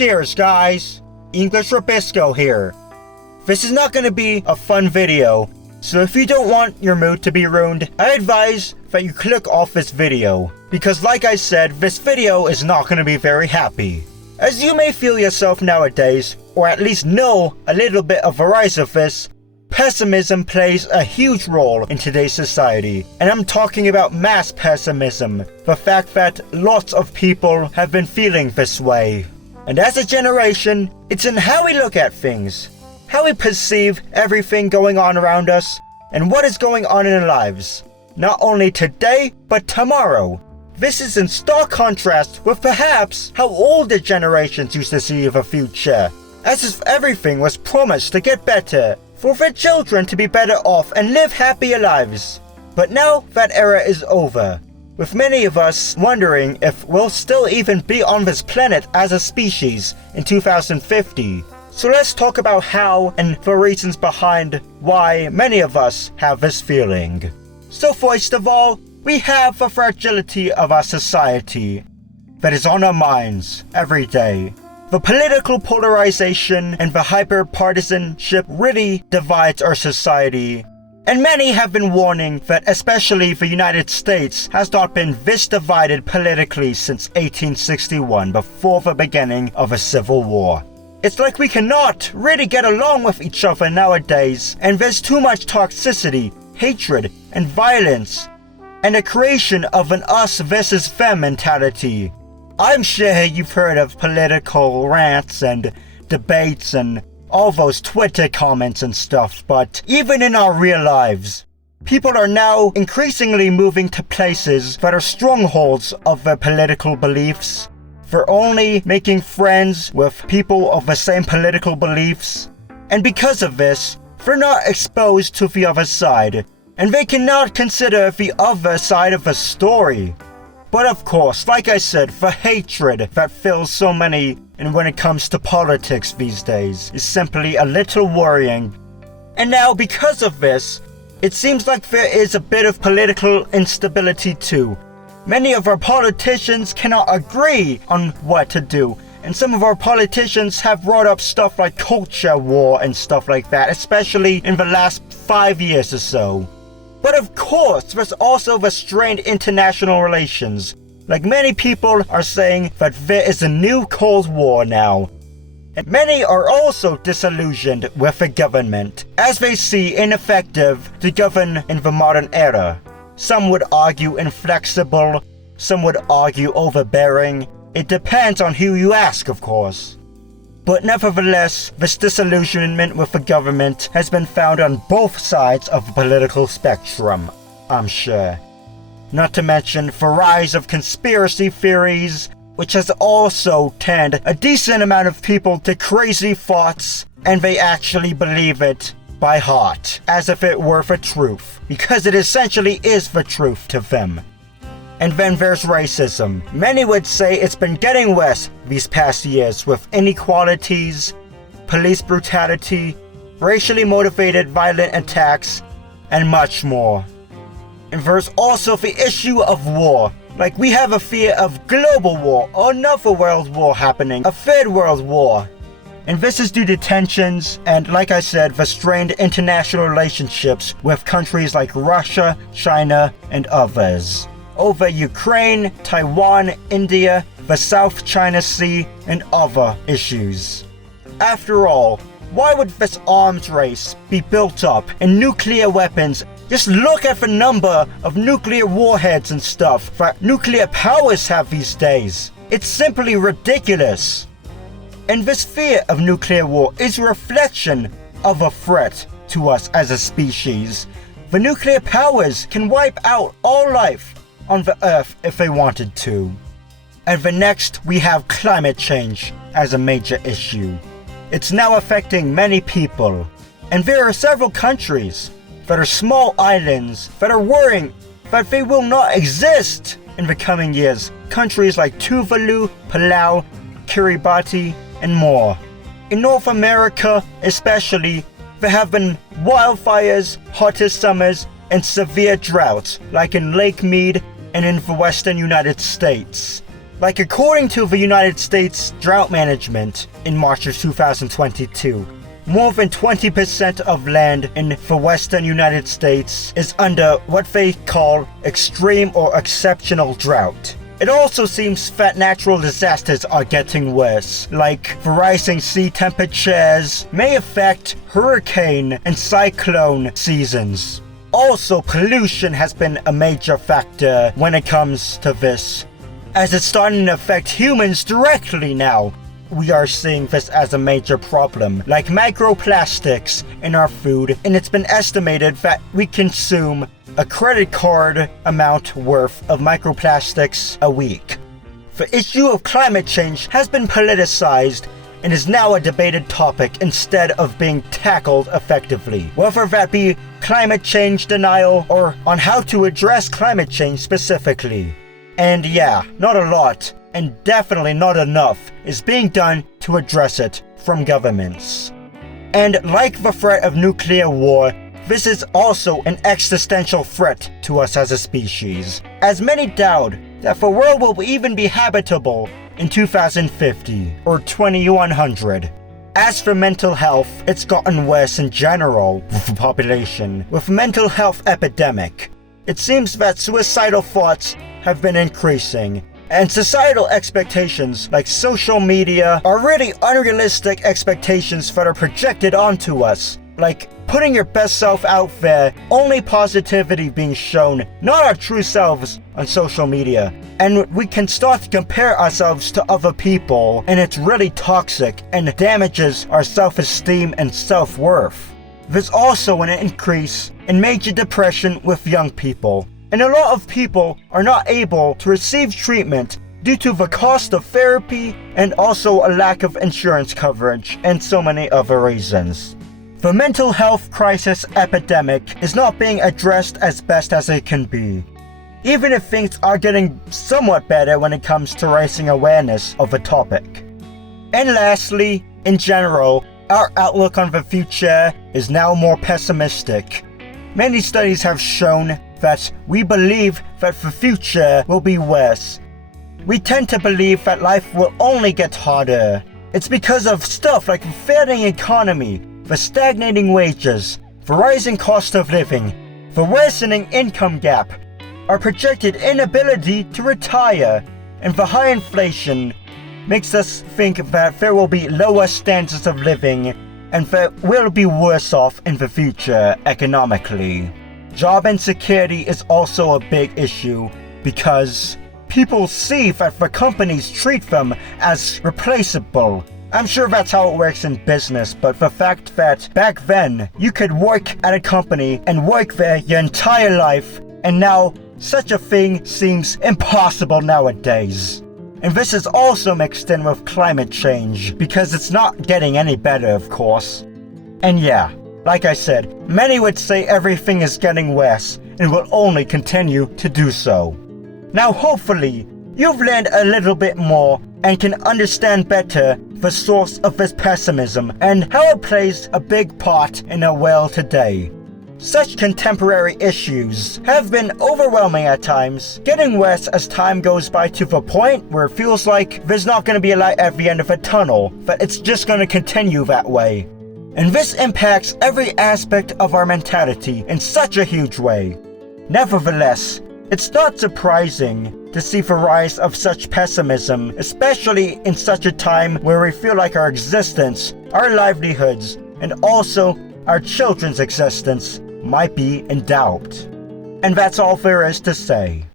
Cheers, guys! English Rabisco here. This is not going to be a fun video, so if you don't want your mood to be ruined, I advise that you click off this video, because like I said, this video is not going to be very happy. As you may feel yourself nowadays, or at least know a little bit of a rise of this, pessimism plays a huge role in today's society, and I'm talking about mass pessimism, the fact that lots of people have been feeling this way. And as a generation, it's in how we look at things, how we perceive everything going on around us, and what is going on in our lives, not only today, but tomorrow. This is in stark contrast with perhaps how older generations used to see the future, as if everything was promised to get better, for their children to be better off and live happier lives. But now that era is over, with many of us wondering if we'll still even be on this planet as a species in 2050. So let's talk about how and the reasons behind why many of us have this feeling. So first of all, we have the fragility of our society that is on our minds every day. The political polarization and the hyper-partisanship really divides our society. And many have been warning that especially the United States has not been this divided politically since 1861, before the beginning of a civil war. It's like we cannot really get along with each other nowadays, and there's too much toxicity, hatred, and violence, and the creation of an us versus them mentality. I'm sure you've heard of political rants and debates and all those Twitter comments and stuff, but even in our real lives, people are now increasingly moving to places that are strongholds of their political beliefs. They're only making friends with people of the same political beliefs, and because of this, they're not exposed to the other side, and they cannot consider the other side of the story. But of course, like I said, the hatred that fills so many and when it comes to politics these days is simply a little worrying. And now because of this, it seems like there is a bit of political instability too. Many of our politicians cannot agree on what to do, and some of our politicians have brought up stuff like culture war and stuff like that, especially in the last 5 years or so. But of course, there's also the strained international relations. Like many people are saying that there is a new Cold War now. And many are also disillusioned with the government, as they see ineffective to govern in the modern era. Some would argue inflexible, some would argue overbearing. It depends on who you ask, of course. But nevertheless, this disillusionment with the government has been found on both sides of the political spectrum, I'm sure. Not to mention the rise of conspiracy theories, which has also turned a decent amount of people to crazy thoughts, and they actually believe it by heart, as if it were the truth, because it essentially is the truth to them. And then there's racism. Many would say it's been getting worse these past years with inequalities, police brutality, racially motivated violent attacks, and much more. And there's also the issue of war. Like we have a fear of global war, or another world war happening, a third world war. And this is due to tensions and, like I said, the strained international relationships with countries like Russia, China, and others, over Ukraine, Taiwan, India, the South China Sea, and other issues. After all, why would this arms race be built up and nuclear weapons? Just look at the number of nuclear warheads and stuff that nuclear powers have these days. It's simply ridiculous. And this fear of nuclear war is a reflection of a threat to us as a species. The nuclear powers can wipe out all life on the Earth if they wanted to. And the next, we have climate change as a major issue. It's now affecting many people, and there are several countries that are small islands that are worrying that they will not exist in the coming years. Countries like Tuvalu, Palau, Kiribati, and more. In North America especially, there have been wildfires, hottest summers, and severe droughts, like in Lake Mead and in the western United States. Like according to the United States Drought Management in March of 2022, more than 20% of land in the western United States is under what they call extreme or exceptional drought. It also seems that natural disasters are getting worse, like the rising sea temperatures may affect hurricane and cyclone seasons. Also, pollution has been a major factor when it comes to this, as it's starting to affect humans directly now. We are seeing this as a major problem, like microplastics in our food, and it's been estimated that we consume a credit card amount worth of microplastics a week. The issue of climate change has been politicized and is now a debated topic instead of being tackled effectively, whether that be climate change denial or on how to address climate change specifically. And yeah, not a lot, and definitely not enough, is being done to address it from governments. And like the threat of nuclear war, this is also an existential threat to us as a species, as many doubt that the world will even be habitable in 2050 or 2100. As for mental health, it's gotten worse in general with the population. With mental health epidemic, it seems that suicidal thoughts have been increasing, and societal expectations like social media are really unrealistic expectations that are projected onto us, like putting your best self out there, only positivity being shown, not our true selves on social media. And we can start to compare ourselves to other people, and it's really toxic and damages our self-esteem and self-worth. There's also an increase in major depression with young people, and a lot of people are not able to receive treatment due to the cost of therapy and also a lack of insurance coverage and so many other reasons. The mental health crisis epidemic is not being addressed as best as it can be, even if things are getting somewhat better when it comes to raising awareness of the topic. And lastly, in general, our outlook on the future is now more pessimistic. Many studies have shown that we believe that the future will be worse. We tend to believe that life will only get harder. It's because of stuff like the failing economy, the stagnating wages, the rising cost of living, the worsening income gap, our projected inability to retire, and the high inflation makes us think that there will be lower standards of living and that we'll be worse off in the future economically. Job insecurity is also a big issue because people see that the companies treat them as replaceable. I'm sure that's how it works in business, but the fact that back then you could work at a company and work there your entire life, and now such a thing seems impossible nowadays. And this is also mixed in with climate change, because it's not getting any better, of course. And yeah, like I said, many would say everything is getting worse and will only continue to do so. Now hopefully, you've learned a little bit more and can understand better the source of this pessimism and how it plays a big part in our world today. Such contemporary issues have been overwhelming at times, getting worse as time goes by to the point where it feels like there's not going to be a light at the end of a tunnel, but it's just going to continue that way. And this impacts every aspect of our mentality in such a huge way. Nevertheless, it's not surprising to see the rise of such pessimism, especially in such a time where we feel like our existence, our livelihoods, and also our children's existence might be in doubt. And that's all there is to say.